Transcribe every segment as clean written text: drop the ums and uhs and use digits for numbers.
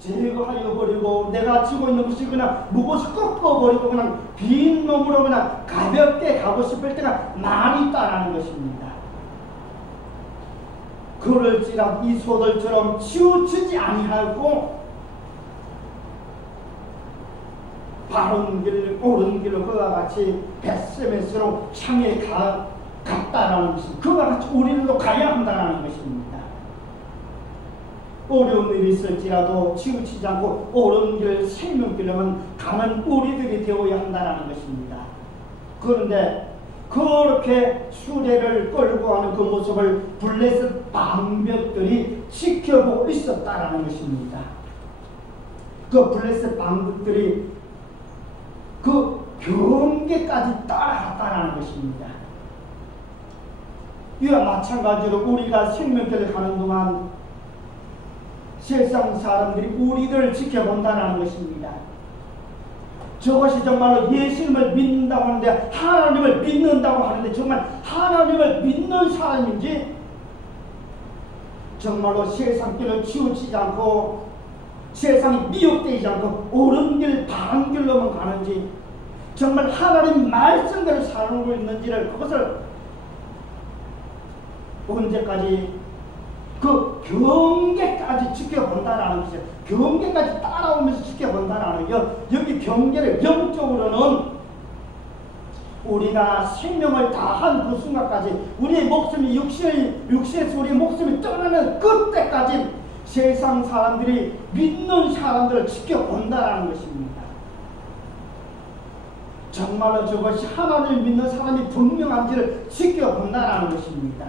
제거하여 버리고 내가 지고 있는 것이 그냥 무엇을 꺾어버리고 그냥 빈 몸으로 그냥 가볍게 가고 싶을 때가 많이 있다라는 것입니다. 그럴지라도 이 소들처럼 치우치지 아니하고 바른 길 옳은 길로 그와 같이 벳세메스로 향해 갔다라는 것입니다. 그와 같이 우리들도 가야 한다는 것입니다. 어려운 일이 있을지라도 치우치지 않고 옳은 길 생명길로만 가는 우리들이 되어야 한다는 것입니다. 그런데 그렇게 수레를 끌고 가는 그 모습을 블레셋 방백들이 지켜보고 있었다라는 것입니다. 그 블레셋 방백들이 그 경계까지 따라갔다라는 것입니다. 이와 마찬가지로 우리가 생명길을 가는 동안 세상 사람들이 우리를 지켜본다는 것입니다. 저것이 정말로 예수님을 믿는다고 하는데 하나님을 믿는다고 하는데 정말 하나님을 믿는 사람인지 정말로 세상 길을 치우치지 않고 세상이 미혹되지 않고 옳은 길 바른 길로만 가는지 정말 하나님 말씀대로 살고 있는지를 그것을 언제까지 그 경계까지 지켜본다라는 것이죠. 경계까지 따라오면서 지켜본다라는 것. 여기 경계를 영적으로는 우리가 생명을 다한 그 순간까지 우리의 목숨이 육신에서 우리의 목숨이 떠나는 그때까지 세상 사람들이 믿는 사람들을 지켜본다라는 것입니다. 정말로 저것이 하나님을 믿는 사람이 분명한지를 지켜본다라는 것입니다.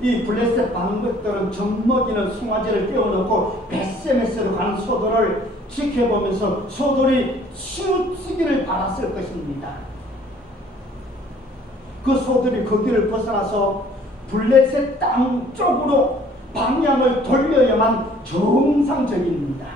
이 블레셋 방백들은 젖먹이는 송아지를 떼어놓고 벳세메스로 가는 소들을 지켜보면서 소들이 치우치기를 바랐을 것입니다. 그 소들이 그 길을 벗어나서 블레셋 땅 쪽으로 방향을 돌려야만 정상적입니다.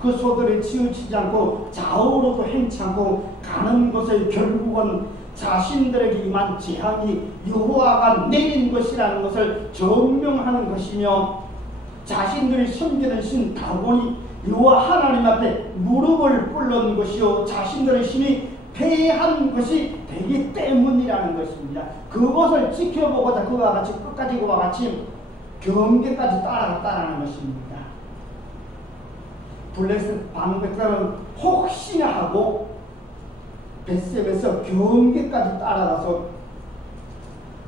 그 소들이 치우치지 않고 좌우로도 행치 않고 가는 곳에 결국은 자신들에게 임한 재앙이 여호와가 내린 것이라는 것을 증명하는 것이며 자신들이 섬기는 신 다곤이 여호와 하나님 앞에 무릎을 꿇는 것이요 자신들의 신이 패한 것이 되기 때문이라는 것입니다. 그것을 지켜보고자 그와 같이 끝까지 그와 같이 경계까지 따라갔다는 것입니다. 블레셋 방백들은 혹시나 하고 벳셈에서 경계까지 따라가서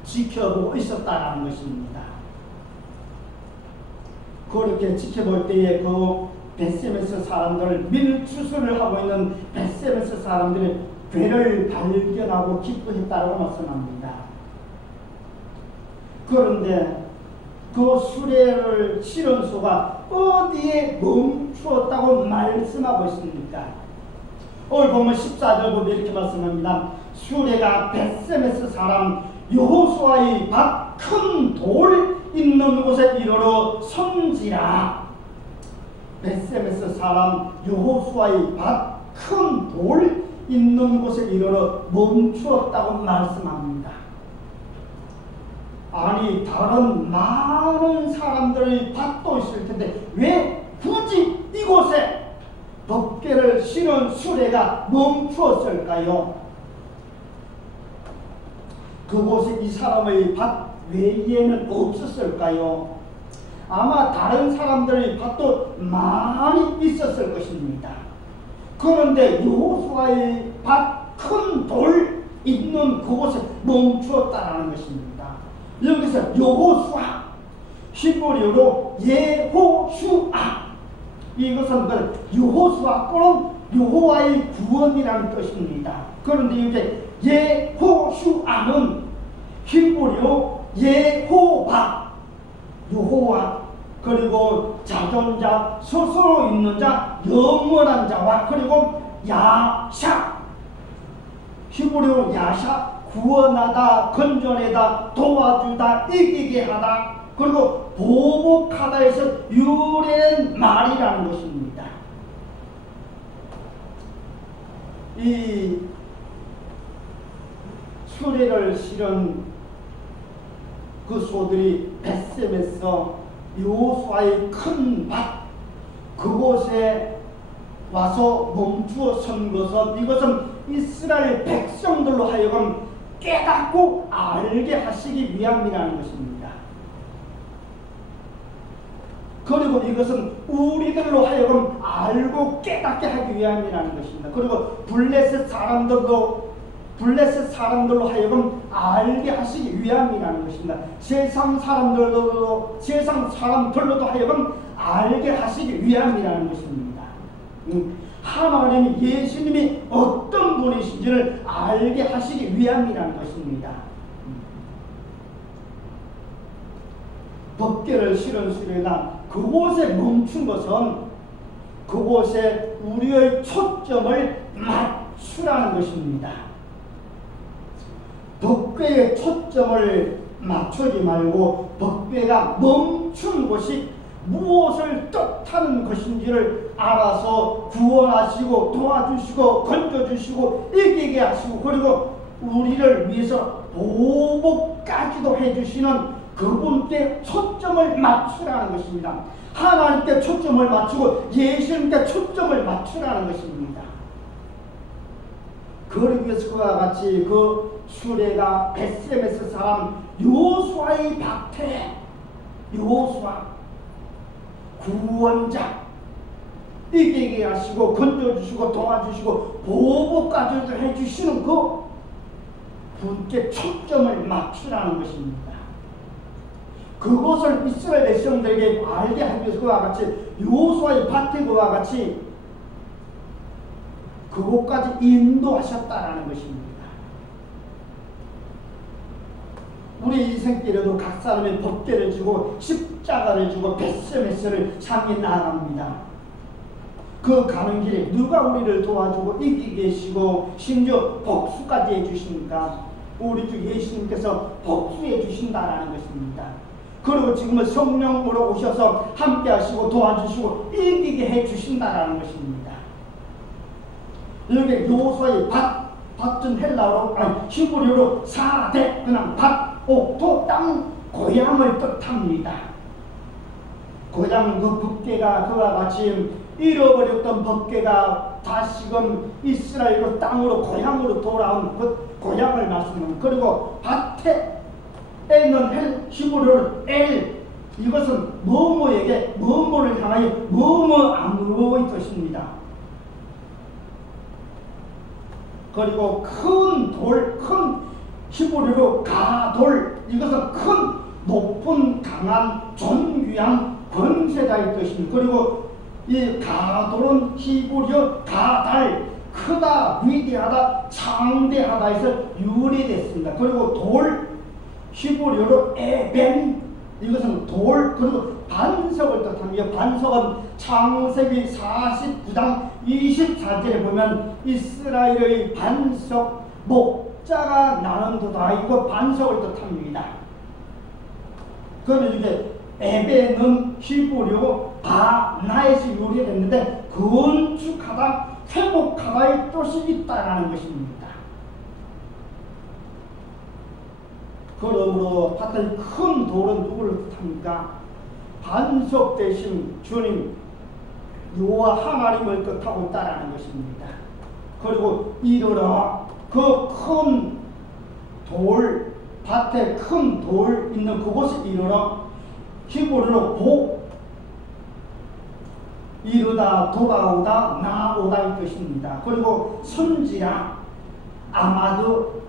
지켜보고 있었다는 것입니다. 그렇게 지켜볼 때에 그 벳셈에서 사람들을 밀추수를 하고 있는 벳셈에서 사람들이 괴를 발견하고 기뻐했다고 말씀합니다. 그런데 그 수레를 실은 소가 어디에 멈추었다고 말씀하고 있습니까? 오늘 보면 14절 보면 이렇게 말씀합니다. 수레가 벳세메스 사람 여호수아의 밭 큰 돌 있는 곳에 이르러 선지라. 벳세메스 사람 여호수아의 밭 큰 돌 있는 곳에 이르러 멈추었다고 말씀합니다. 아니 다른 많은 사람들의 밭도 있을 텐데 왜 굳이 이곳에 덮개를 실은 수레가 멈추었을까요? 그곳에 이 사람의 밭 외에는 없었을까요? 아마 다른 사람들의 밭도 많이 있었을 것입니다. 그런데 여호수아의 밭 큰 돌 있는 그곳에 멈추었다는 것입니다. 여기서 여호수아, 히브리어로 예호슈아, 이것은 여호수아 또는 여호와의 구원이라는 뜻입니다. 그런데 이제 예호슈아는 히브리어 예호바, 여호와, 그리고 자존자, 스스로 있는 자, 영원한 자와 그리고 야샤, 히브리어 야샤, 구원하다, 건져내다, 도와주다, 이기게 하다, 그리고 보복하다에서 유래된 말이라는 것입니다. 이 수레를 실은 그 소들이 벳셈에서 여호수아의 큰 밭 그곳에 와서 멈추어 선 것은 이것은 이스라엘 백성들로 하여금 깨닫고 알게 하시기 위함이라는 것입니다. 그리고 이것은 우리들로 하여금 알고 깨닫게 하기 위함이라는 것입니다. 그리고 블레셋 사람들로 하여금 알게 하시기 위함이라는 것입니다. 세상 사람들로도 하여금 알게 하시기 위함이라는 것입니다. 하나님이 예수님이 어떤 분이신지를 알게 하시기 위함이라는 것입니다. 법궤를 실은 수레가 그곳에 멈춘 것은 그곳에 우리의 초점을 맞추라는 것입니다. 법궤에 초점을 맞추지 말고 법궤가 멈춘 곳이 무엇을 뜻하는 것인지를 알아서 구원하시고 도와주시고 건져주시고 이기게 하시고 그리고 우리를 위해서 보복까지도 해주시는 그분께 초점을 맞추라는 것입니다. 하나님께 초점을 맞추고 예수님께 초점을 맞추라는 것입니다. 그러기 위해서 그와 같이 그 수레가 벳셈에서 사람 여호수아의 밭에 여호수아 구원자 이기게 하시고 건져주시고 도와주시고 보복까지도 해주시는 그 분께 초점을 맞추라는 것입니다. 그것을 이스라엘 백성들에게 알게 하기 위해서 그와 같이 여호수아의 밭에 그와 같이 그곳까지 인도하셨다라는 것입니다. 우리 인생길에도 각 사람의 법궤를 지고 십자가를 지고 벳셈에서를 향해 나아갑니다. 그 가는 길에 누가 우리를 도와주고 이기게 하시고 심지어 복수까지 해주십니까? 우리 주 예수님께서 복수해 주신다라는 것입니다. 그리고 지금은 성령으로 오셔서 함께 하시고 도와주시고 이기게 해 주신다라는 것입니다. 여기 여호수아의 밭은 헬라어로 히브리어로 사데 그냥 밭, 옥토, 땅, 고향을 뜻합니다. 고향 그 법궤가 그와 같이 잃어버렸던 법궤가 다시금 이스라엘로 땅으로 고향으로 돌아온 그 고향을 말씀합니다. 그리고 밭에는 히브리어로 엘 이것은 뭐뭐에게 뭐뭐를 향하여 뭐뭐함으로의 뜻입니다. 그리고 큰 돌, 큰 히브리어로 가돌 이것은 큰 높은 강한 존귀한 권세자의 뜻입니다. 그리고 이 가돌은 히브리어 가달 크다 위대하다 창대하다에서 유래됐습니다. 그리고 돌 히브리어로 에벤 이것은 돌 그리고 반석을 뜻합니다. 반석은 창세기 49장 24절에 보면 이스라엘의 반석 목자가 나는도다 이거 반석을 뜻합니다. 그러면 이게 에벤은 히브리어 바나에서 유래됐는데 건축하다 회복하다의 뜻이 있다라는 것입니다. 그러므로 밭의 큰 돌은 누구를 뜻합니까? 반석 대신 주님 여호와 하나님을 뜻하고 있다라는 것입니다. 그리고 이르러 그 큰 돌 밭에 큰 돌 있는 그곳에 이르러 히브리어로 보 이르다 돌아오다 나오다의 뜻입니다. 그리고 선지야 아마도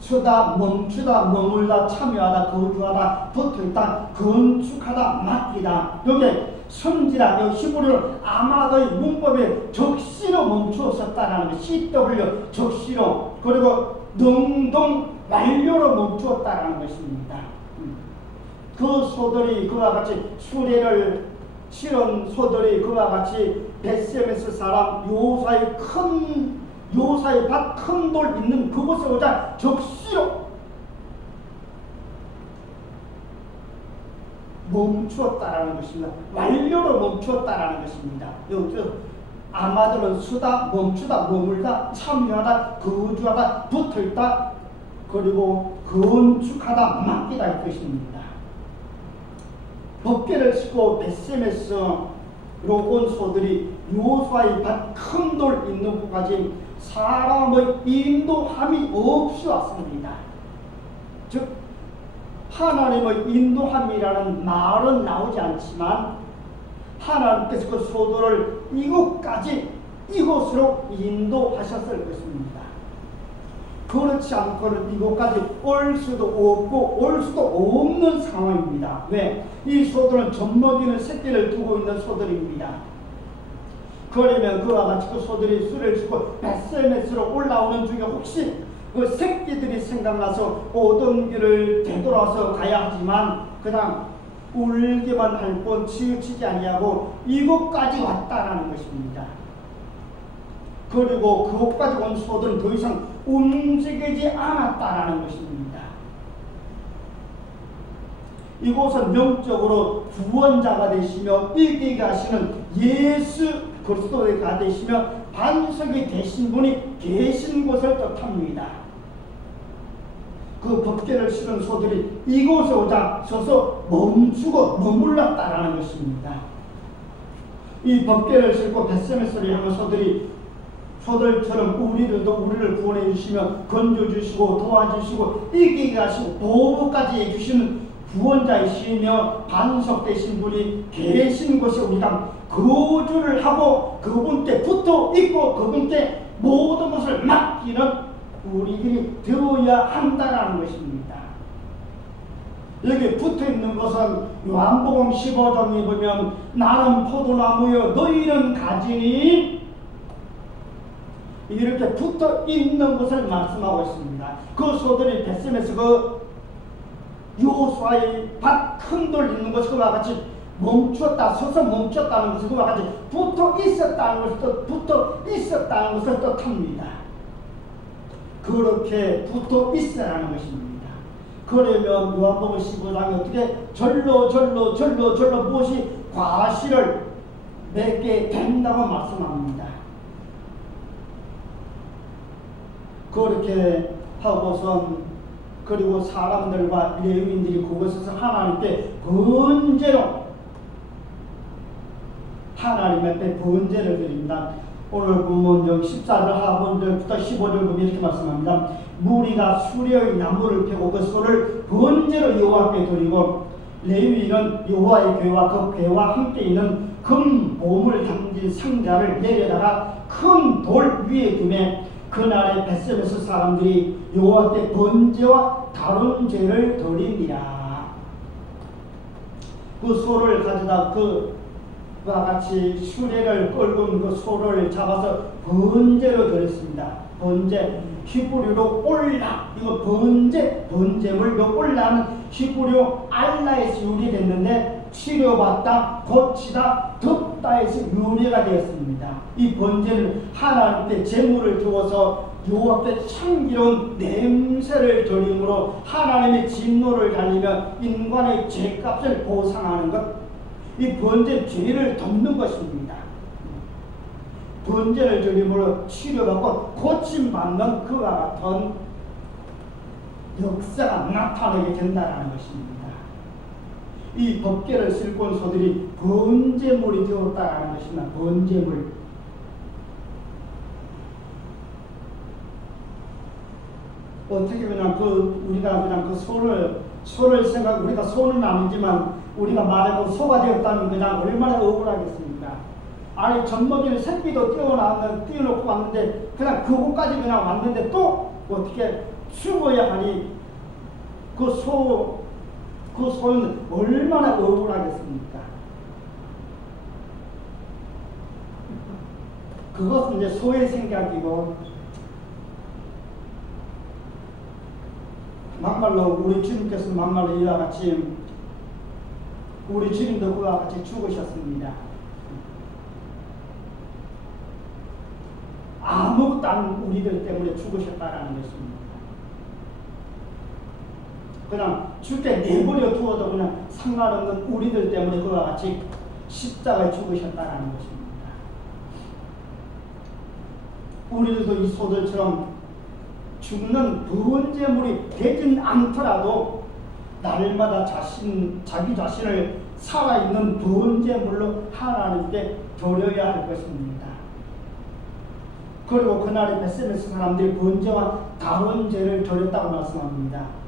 서다 멈추다 머물다 참여하다 거주하다 붙어있다 건축하다 맡기다 여기 선지라 여기 히브리어 아마도의 문법에 적시로 멈추었었다라는 것 CW 적시로 그리고 능동 완료로 멈추었다라는 것입니다. 그 소들이 그와 같이 수레를 실은 소들이 그와 같이 벳셈에서 사람 여호수아의 밭 큰 돌 있는 그곳에 오자 적시로 멈추었다라는 것입니다. 완료로 멈추었다라는 것입니다. 여기서 아마들은 수다, 멈추다, 머물다, 참여하다, 거주하다, 붙어있다, 그리고 건축하다 맡기다 할 것입니다. 법궤를 싣고 벳셈에서 온 소들이 여호수아의 밭 큰 돌 있는 곳까지 사람의 인도함이 없이 왔습니다. 즉 하나님의 인도함이라는 말은 나오지 않지만 하나님께서 그 소들을 이곳으로 인도하셨을 것입니다. 그렇지 않고는 이곳까지 올 수도 없고 올 수도 없는 상황입니다. 왜? 이 소들은 젖먹이는 새끼를 두고 있는 소들입니다. 그러면 그와 같이 그 소들이 수레를 싣고 벳세메스로 올라오는 중에 혹시 그 새끼들이 생각나서 오던 길을 되돌아서 가야 하지만 그냥 울기만 할 뿐 치우치지 아니하고 이곳까지 왔다라는 것입니다. 그리고 그곳까지 온 소들은 더 이상 움직이지 않았다라는 것입니다. 이곳은 명적으로 구원자가 되시며 이기게 하시는 예수 그리스도가 되시며 반석이 되신 분이 계신 곳을 뜻합니다. 그 법궤를 실은 소들이 이곳에 오자 서서 멈추고 머물렀다라는 것입니다. 이 법궤를 싣고 벳세메스를 향한 소들처럼 우리를 구원해 주시며 건져 주시고 도와주시고 이기게 하시고 보호까지 해주시는 구원자이시며 반석 되신 분이 계신 곳에 우리가 거주를 하고 그분께 붙어 있고 그분께 모든 것을 맡기는 우리들이 되어야 한다는 것입니다. 여기 붙어 있는 것은 요한복음 15장에 보면 나는 포도나무여 너희는 가지니 이렇게 붙어 있는 것을 말씀하고 있습니다. 그 소들이 벳셈에서 그 여호수아의 밭 큰 돌 있는 것과 같이 서서 멈췄다는 것을 그와 같이 붙어 있었다는 것을 뜻합니다. 그렇게 붙어 있으라는 것입니다. 그러면 요한복음 15장에 어떻게 절로 무엇이 과실을 맺게 된다고 말씀합니다. 그렇게 하고선 그리고 사람들과 레위인들이 그곳에서 하나님께 번제로 하나님 앞에 번제를 드립니다. 오늘 본문 14절 하반절부터 15절 보면 이렇게 말씀합니다. 무리가 수레의 나무를 펴고 그 소를 번제로 여호와께 드리고 레위인은 여호와의 궤와 그 궤와 함께 있는 금 보물 담긴 상자를 내려다가 큰 돌 위에 두매 그날에 벳셈에서 사람들이 여호와께 번제와 다른 죄를 드리니라. 그 소를 가져다 그와 같이 수레를 끌고 그 소를 잡아서 번제로 드렸습니다. 번제 히브리로 올라, 이거 번제물로 올라는 히브리어 알라에서 유래됐는데 치료받다, 고치다, 덮다에서 유래가 되었습니다. 이 번제는 하나님께 제물을 주어서 여호와께 향기로운 냄새를 드림으로 하나님의 진노를 달리며 인간의 죄값을 보상하는 것, 이 번제는 죄를 덮는 것입니다. 번제를 드림으로 치료받고 고침받는 그와 같은 역사가 나타나게 된다는 것입니다. 이 법궤를 싣고 온 소들이 번제물이 되었다는 것입니다. 번제물. 어떻게 그냥 우리가 그냥 그 소를 생각, 우리가 소는 아니지만 우리가 말하고 소가 되었다면 그냥 얼마나 억울하겠습니까? 아니 젖먹이는 새끼도 띄워놓고 왔는데 그냥 그곳까지 그냥 왔는데 또 어떻게 죽어야 하니 그 소는 얼마나 억울하겠습니까? 그것은 이제 소의 생각이고, 막말로 우리 주님께서 막말로 이와 같이 우리 주님도 그와 같이 죽으셨습니다. 아무것도 안 우리들 때문에 죽으셨다라는 것입니다. 그냥 죽게 내버려 두어도 그냥 상관없는 우리들 때문에 그와 같이 십자가에 죽으셨다라는 것입니다. 우리들도 이 소들처럼 죽는 번제물이 되진 않더라도 날마다 자기 자신을 살아있는 번제물로 하나님께 드려야 할 것입니다. 그리고 그날에 베세메스 사람들이 번제와 다른 죄를 드렸다고 말씀합니다.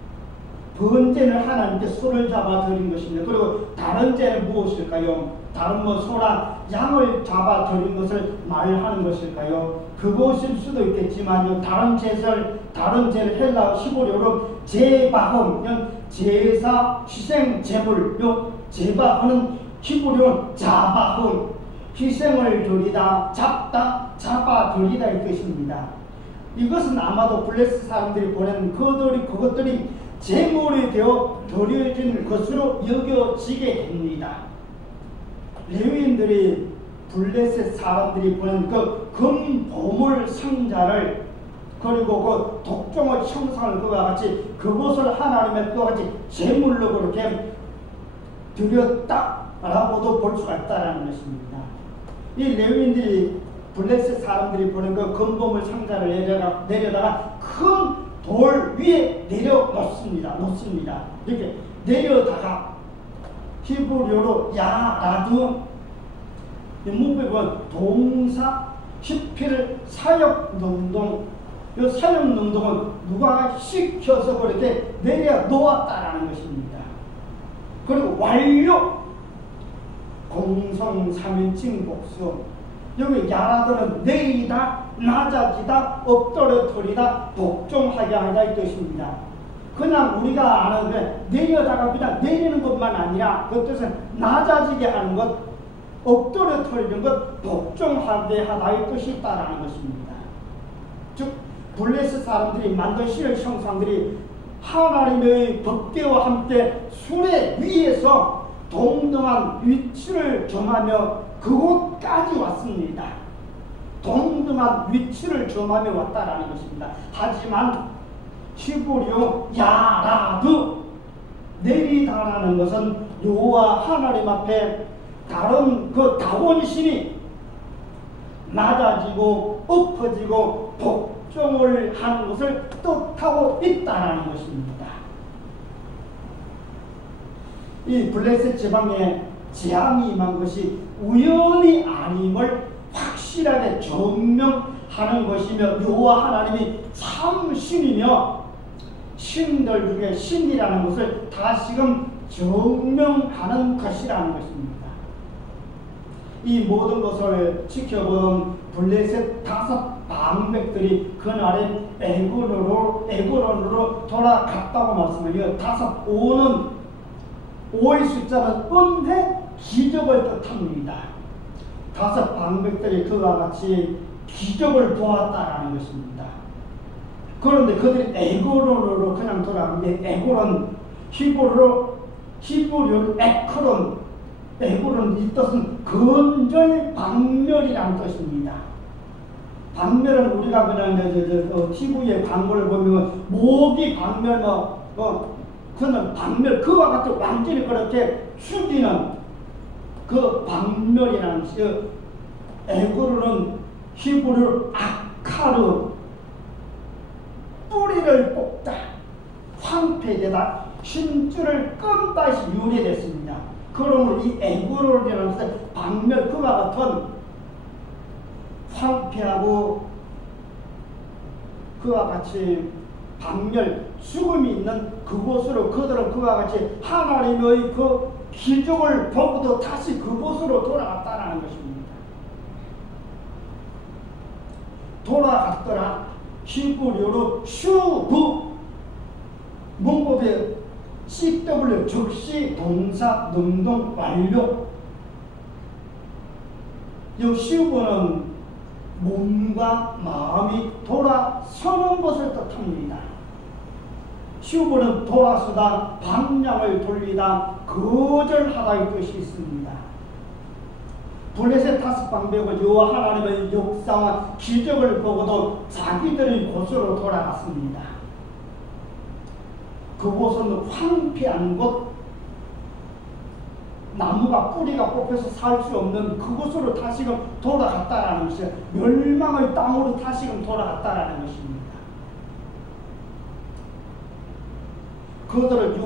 번제는 하나님께 소를 잡아 드린 것입니다. 그리고 다른 죄는 무엇일까요? 다른 소나 양을 잡아 드린 것을 말하는 것일까요? 그것일 수도 있겠지만요. 다른 죄를 헬라어 히브리어로 제바흠, 제사, 희생, 제물, 제바흠은 히브리어 자바흠, 희생을 드리다, 잡아 드리다 이 뜻입니다. 이것은 아마도 블레셋 사람들이 보낸 그것들이 제물이 되어 드려진 것으로 여겨지게 됩니다. 레위인들이 블레셋 사람들이 보낸 그 금보물 상자를 그리고 그 독종의 형상을 그와 같이 그것을 하나님의 그와 같이 제물로 그렇게 드렸다라고도 볼 수가 있다라는 것입니다. 이 레위인들이 블레셋 사람들이 보낸 그 금보물 상자를 내려다가 큰 돌 위에 놓습니다. 이렇게 내려다가 히브리어로 야라두 문법은 동사 히필 사역능동. 이 사역능동은 누가 시켜서 그렇게 내려놓았다라는 것입니다. 그리고 완료 공성 3인칭 복수. 여기 야라드는 내리다, 낮아지다, 엎드러뜨리다, 복종하게 하다 이 뜻입니다. 그냥 우리가 아는 내려다가 그냥 내리는 것만 아니라 그 뜻은 낮아지게 하는 것, 엎드러뜨리는 것, 복종하게 하다 이 뜻이 있다라는 것입니다. 즉 블레셋 사람들이 만든 신의 형상들이 하나님의 법궤와 함께 수레 위에서 동등한 위치를 점하며 그곳까지 왔습니다. 동등한 위치를 점하며 왔다라는 것입니다. 하지만 히브리어 야라드 내리다라는 것은 여호와 하나님 앞에 다른 그 다원신이 낮아지고 엎어지고 복종을 하는 것을 뜻하고 있다라는 것입니다. 이 블레셋 지방에 재앙이 임한 것이 우연이 아님을 확실하게 증명하는 것이며 여호와 하나님이 참 신이며 신들 중에 신이라는 것을 다시금 증명하는 것이라는 것입니다. 이 모든 것을 지켜보던 블레셋 5 방백들이 그날에 에그론으로 돌아갔다고 말씀해요. 5는 5의 숫자는 은혜 기적을 뜻합니다. 5 방백들이 그와 같이 기적을 보았다라는 것입니다. 그런데 그들이 에그론으로 그냥 돌아가는데 에그론 히브리어로 에그론 이 뜻은 건절 박멸이라는 뜻입니다. 박멸은 우리가 그냥 TV에 광고를 보면 모기 박멸 그는 박멸 그와 같은 완전히 그렇게 죽이는 그 박멸이라는 뜻이요. 에그론은 히브리어로 아카르 뿌리를 뽑다, 황폐되다, 힘줄을 끈다 시 유래됐습니다. 그러므로 이 에그론이라는 것은 박멸 그와 같은 황폐하고 그와 같이 박멸 죽음이 있는 그곳으로 그들은 그와 같이 하나님의 그 기적을 보고도 다시 그곳으로 돌아갔다는 것입니다. 돌아갔더라. 히브리어로 슈브 문법에 CW 즉시 동사 능동 완료. 이 슈브는 몸과 마음이 돌아서는 것을 뜻합니다. 슈브는 돌아서다, 방향을 돌리다, 거절하다 이 뜻이 있습니다. 블레셋 5 방백은 여호와 하나님의 역사와 기적을 보고도 자기들의 곳으로 돌아갔습니다. 그곳은 황폐한 곳, 나무가 뿌리가 뽑혀서 살 수 없는 그곳으로 다시금 돌아갔다라는 것이에요. 멸망의 땅으로 다시금 돌아갔다라는 것입니다. 그들을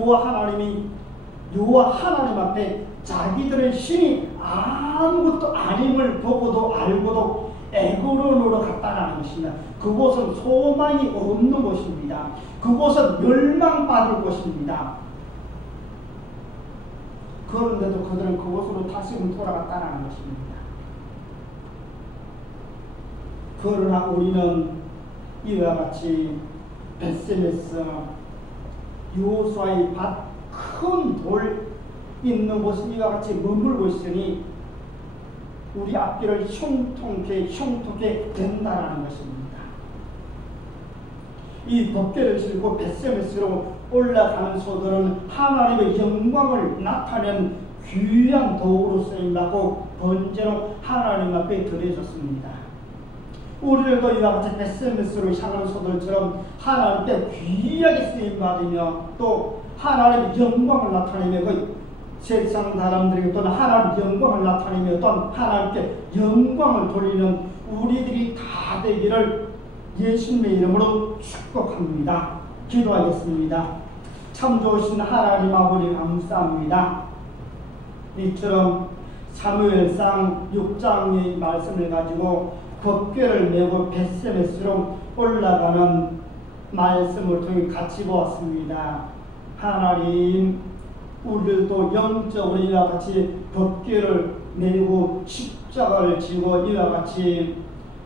여호와 하나님 앞에 자기들의 신이 아무것도 아님을 보고도 알고도 에그론으로 갔다라는 것입니다. 그곳은 소망이 없는 곳입니다. 그곳은 멸망받을 곳입니다. 그런데도 그들은 그곳으로 다시금 돌아갔다라는 것입니다. 그러나 우리는 이와 같이 벳세메스 여호수아의 밭 큰 돌 있는 곳은 이와 같이 머물고 있으니 우리 앞길을 형통케 된다라는 것입니다. 이 덮개를 싣고 벳세메스로 올라가는 소들은 하나님의 영광을 나타낸 귀한 도구로 쓰임받고 번제로 하나님 앞에 드려졌습니다. 우리들도 이와 같이 벳세메스로 향하는 소들처럼 하나님께 귀하게 쓰임받으며 또 하나님의 영광을 나타내며 그 세상 사람들에게 또는 하나님의 영광을 나타내며 또는 하나님께 영광을 돌리는 우리들이 다 되기를 예수님의 이름으로 축복합니다. 기도하겠습니다. 참 좋으신 하나님 아버지 감사합니다. 이처럼 사무엘상 6장의 말씀을 가지고 덮개를 메고 벳세메스로 올라가는 말씀을 통해 같이 보았습니다. 하나님, 우리들도 영적으로 이와 같이 덮개를 내리고 십자가를 지고 이와 같이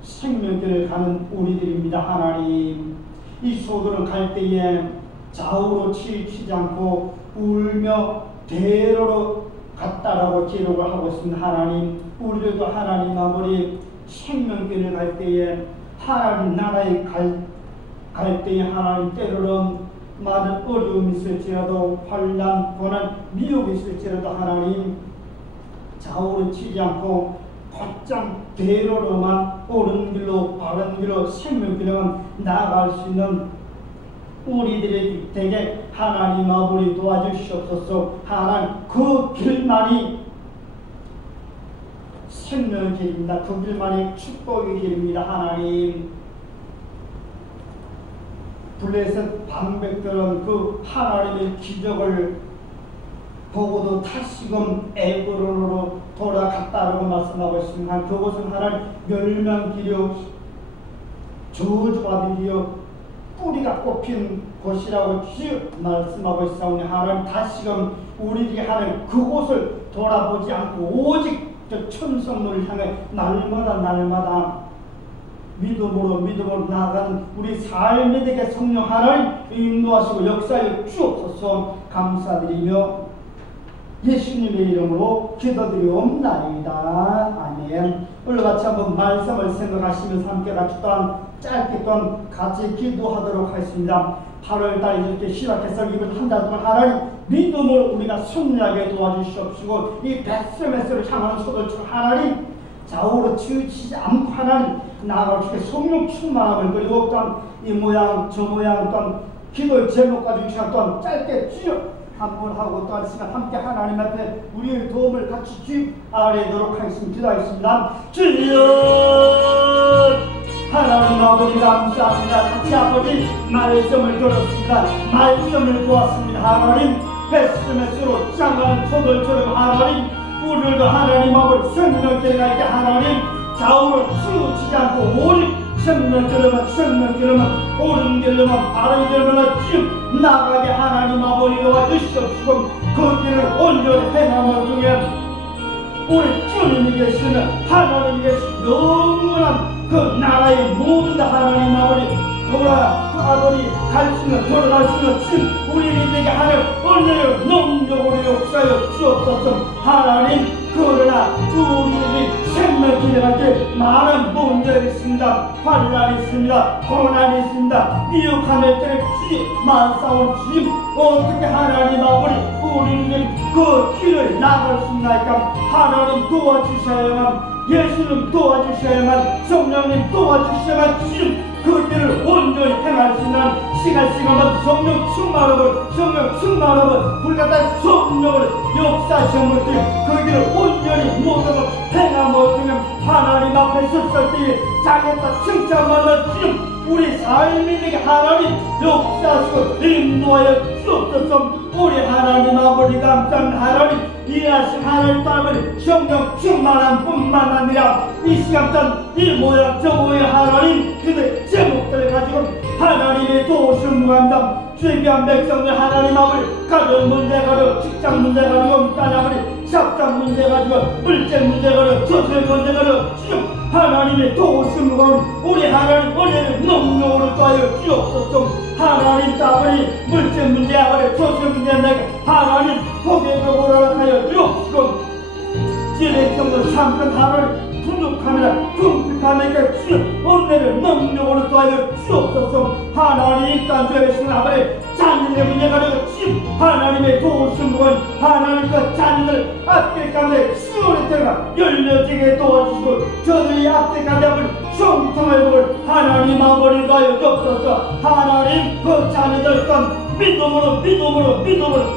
생명길을 가는 우리들입니다. 하나님, 이 소들은 갈 때에 좌우로 치우치지 않고 울며 대로로 갔다라고 기록을 하고 있습니다. 하나님, 우리들도 하나님 아버지 생명길을 갈 때에 하나님 나라에 갈 때에 하나님 때로는 많은 어려움이 있을지라도 환난, 고난, 미혹이 있을지라도 하나님 좌우로 치지 않고 곧장 대로로만 옳은 길로 바른 길로 생명길로만 나아갈 수 있는 우리들에게 되게 하나님 아버지 도와주시옵소서. 하나님 그 길만이 생명의 길입니다. 그 길만이 축복의 길입니다. 하나님, 블레셋 방백들은 그 하나님의 기적을 보고도 다시금 에브론으로 돌아갔다라고 말씀하고 있습니다. 그곳은 하나님 멸망기려 저주받으리여 뿌리가 뽑힌 곳이라고 말씀하고 있사오니 하나님 다시금 우리들이 하나님 그곳을 돌아보지 않고 오직 저 천성문을 향해 날마다 믿음으로 나아가는 우리 삶에 되게 성령 하나님 인도하시고 역사에 주옵소서. 감사드리며 예수님의 이름으로 기도드리옵나이다. 아멘. 오늘 같이 한번 말씀을 생각하시면서 함께 같이 또한 짧게 또한 같이 기도하도록 하겠습니다. 8월달 이렇게 시작해서 이번 한 달 동안 하나님 믿음으로 우리가 승리하게 도와주시옵시고 이 벳세메스를 향하는 소들처럼 하나님 좌우로 치우치지 않고 하나님 나아갈 수 있게 성령 충만함을 그리고 또한 이 모양 저 모양 또한 기도의 제목 가지고 시간 또한 짧게 주여 한번 하고 또한 시간 함께 하나님 앞에 우리의 도움을 같이 주입 아뢰도록 하겠습니다. 기도하겠습니다. 주여 하나님 아버지 감사합니다. 같이 아버지 말씀을 들었습니다. 말씀을 보았습니다. 하나님 벳세메스로 향한 소들처럼 하나님 우리들도 하나님 아버지 생명길에 갈 때 하나님 좌우로 치우치지 않고 오직 생명길로만 옳은 길로만 바른 길로만 쭉 나가게 하나님 아버지 도와주시옵시고 그 길을 온전히 행함을 통해 우리 주님이 계시는 하나님이 계신 영원한 그 나라의 모든 하나님 아버지 아버지 갈 수 있는 돌아갈 수 있는 신 우리에게 하는 은혜를 능력으로 역사하여 주옵소서. 하나님 그러나 우리들이 생명길에 갈 때 많은 문제가 있습니다. 환난이 있습니다. 고난이 있습니다. 미혹함에 때려 만싸울 주님 어떻게 하나님 아버지 우리는 그 길을 나갈 수 있나이까. 하나님 도와주셔야만 예수님 도와주셔야만 성령님 도와주셔야만 주님 그 길을 온전히 행할 수 있는 시간마다 성령 충만함을 불같은 성령을 역사시험을 통해 그 길을 온전히 모든 행함을 통해 하나님 앞에 섰을 때에 잘했다 칭찬받는 주님 우리 삶이 되게 하나님 역사하시고 인도하여 주옵소서. 우리 하나님 아버지 감사합니다. 하나님 이해하신 하나님 아버지 성령 충만한 뿐만 아니라 이 시간단 이 모양 저 모양 하나님 그들 제목들을 가지고 하나님의 도우심 무한담 주의 귀한 백성들 하나님 아버지 가정 문제 가지고 직장 문제 가지고 딸 아버지 샵장 문제 가지고 물질 문제 가지고 조세 문제 가지고 지금 하나님의 도우심 무한 우리 하나님 은혜를 능력으로 더하여 주옵소서. 하나님 아버지 물질 문제 아버지 조세 문제 내가 하나님 고개적으로 하여 주옵시고 지혜성을 삼는 하나님 부족함이라 궁핍함에게 주여 은혜를 능력으로 더하여 주옵소서. 하나님 단주에 계신 아버지 자녀의 문제가 되고 주님 하나님의 도우심과 하나님과 자녀들 앞길 가운데 시온의 때가 열려지게 도와주시고 저들이 앞길 가운데 아버지 형통을 볼 하나님 아버지 더하여 주옵소서. 하나님 그 자녀들 건 믿음으로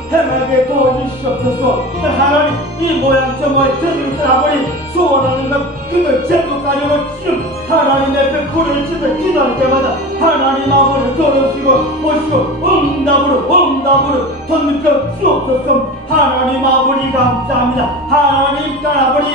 행하게 도와주시옵소서. 하나님 이 모양 저 모양 저들을 아버지 소원하는 것 그들 제도까지는 지금 하나님 앞에 불을 치며 기도할 때마다 하나님 아버지를 들으시고 보시고 응답으로 덧입혀 주옵소서. 하나님 아버지 감사합니다. 하나님 딸 아버지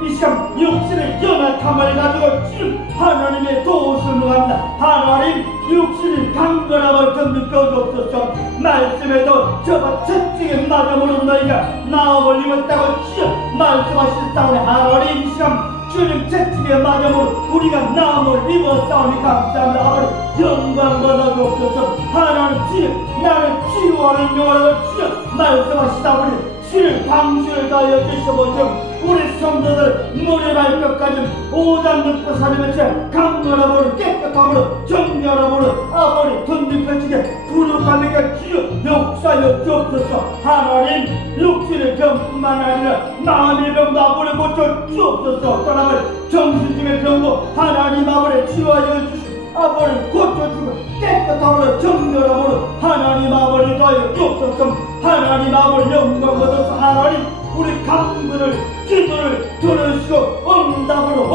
이 시간 육신의 연약함을 가지고 지금 하나님의 도우심을 합니다. 하나님 육신이 강건함을 덧입혀 주옵소서. 말씀에도 저가 채찍에 맞아보는 너희가 나아버리겠다고 지어 말씀하셨다오니 하나님 이 시간 주님 채찍에 맞아보는 우리가 나음을 입었사오니 감사합니다. 아버지 영광 받아주옵소서. 하나님 주님 나를 치유하는 영화를 주여 말씀하시다오니 주를 방주를 다하여 주시옵소서. 우리 성도들 물에 발끝까지 오단 눕고 살면서 강건함으로 깨끗함으로 정결함으로 아버지 덧입혀지게 부룩함에게 주여 역사하여 주옵소서. 하나님 육신의 병뿐만 아니라 마음의 병도 아버지 고쳐 주옵소서. 떠나면 정신적인 병도 하나님 아버지 치유하여 주시옵소서. 아버지 고쳐주고 깨끗함으로 정결함으로 하나님 아버지 더하여 주옵소서. 하나님 아버지 영광 받아서 하나님 우리 간구를 기도를 들으시고 응답으로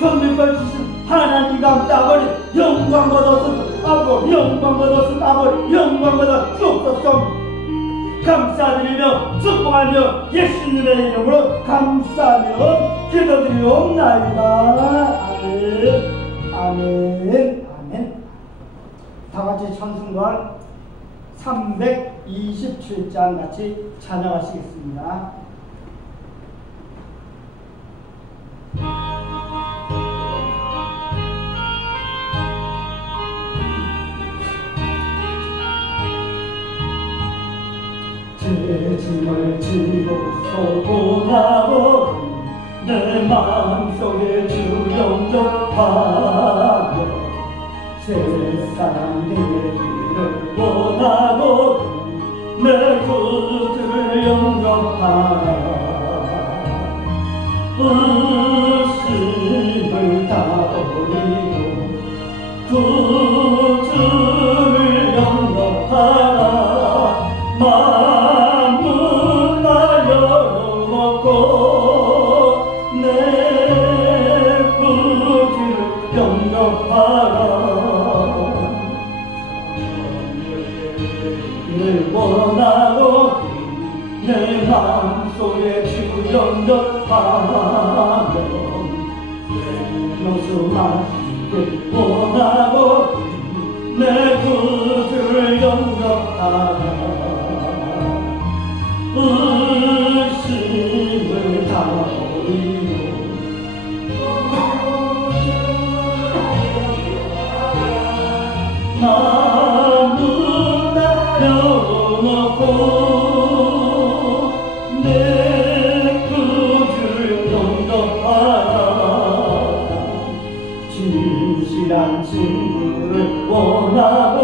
덧입혀 주신 하나님 아버지 영광 받아서 아버지 영광 받아서 아버지 영광 받아 주옵소서. 감사드리며 축복하며 예수님의 이름으로 감사하며 기도드리옵나이다. 아멘. 다같이 찬송가 327장 같이 찬양하시겠습니다. 제 짐을 지고 소곤하고 내 마음속에 주 영접하며 세상 되기를 원하고 내 구주를 영접하라. 의심을 다 버리고 구주를 영접하라. 마음을 다 열어놓고 내 구주를 영접하라. 늘 원하고 내 마음속에 주 영접하며 노수하시길 원하고 내 구주를 영접하라. 의심을 다 버리고 마음을 열어놓고 내 구주를 영접하라. 진실한 친구를 원하고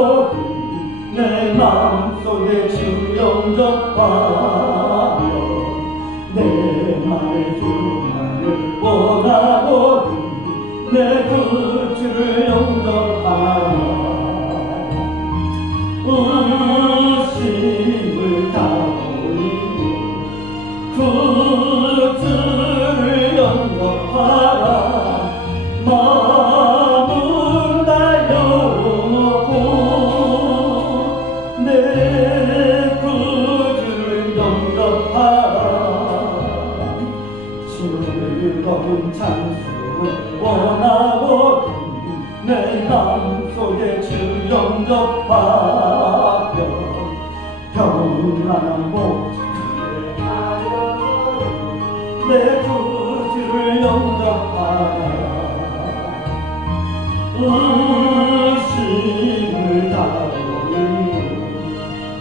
내 마음속에 주 영접하며 내 맘의 주만을 원하고 내 구주를 영접하라. 의심을 다 버리고 구주를 영접하라. 마음을 다 찬송을 원하거든 내 맘속에 주 영접하며 평안한 목숨을 하려거든 내 구주를 영접하라 의심을 다루는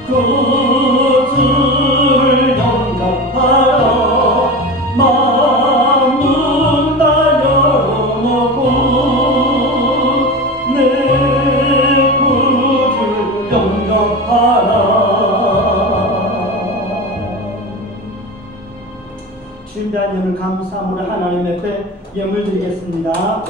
구주를 영접하라 마음은 다 열어놓고 내 구주를 영접하라. 준비한 예물 감사함으로 하나님 앞에 예물 드리겠습니다.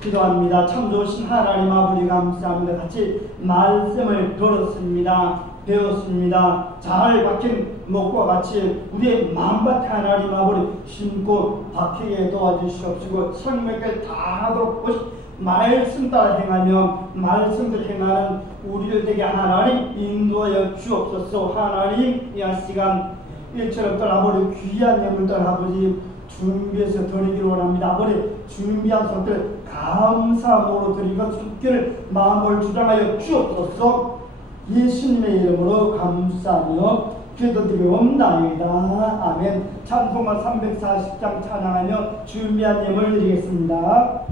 기도합니다. 참 좋으신 하나님 아버지 감사합니다. 같이 말씀을 들었습니다. 배웠습니다. 잘 박힌 목과 같이 우리의 마음밭에 하나님 아버지 심고 박히게 도와주시옵시고 생명을 다하도록 말씀 따라 행하며 말씀을 행하는 우리를 되게 하나님 인도하여 주옵소서. 하나님 이 시간 일처럼 아버지 귀한 예물들 아버지 준비해서 드리기를 원합니다. 아버지 준비한 것들 감사함으로 드리고 주께를 마음을 주장하여 주옵소서. 예수님의 이름으로 감사하며 기도드리옵나이다. 아멘. 찬송가 340장 찬양하며 준비한 예물 드리겠습니다.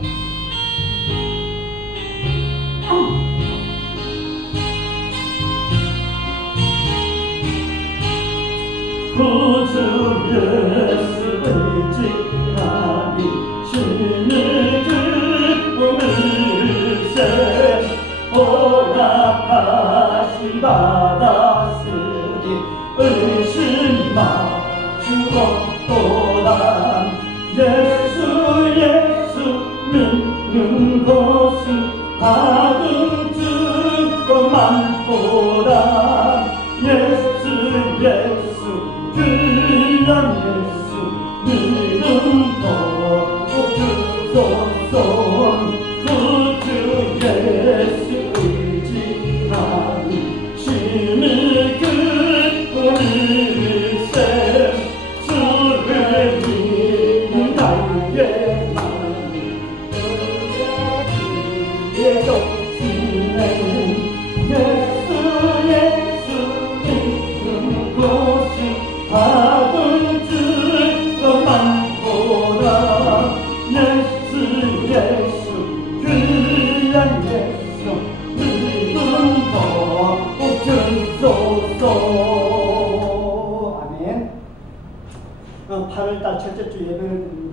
구주 예수 의지하니 주는 기쁨을세 허락하시 받았으니 의심마 죽었도다 예수 믿는 것은 받은 증거만보다 예수 귀한 예수 믿음도 주소서 구주 예수 의지하니 심히 기쁨일세 주를 믿는 나의 마음 그의 독신에 예수 믿는 것이 받은 증거만보다 예수 귀한 예수 믿음도 주소서. 아멘. 8월달 첫째 주 예배를 드립니다.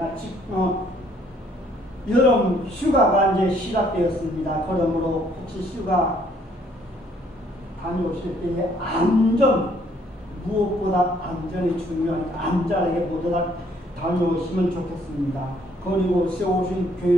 여름 휴가가 이제 시작되었습니다. 그러므로 혹시 휴가 다녀오실 때에 안전, 무엇보다 안전이 중요하니까 안전하게 모두 다 다녀오시면 좋겠습니다. 그리고 세우신 교회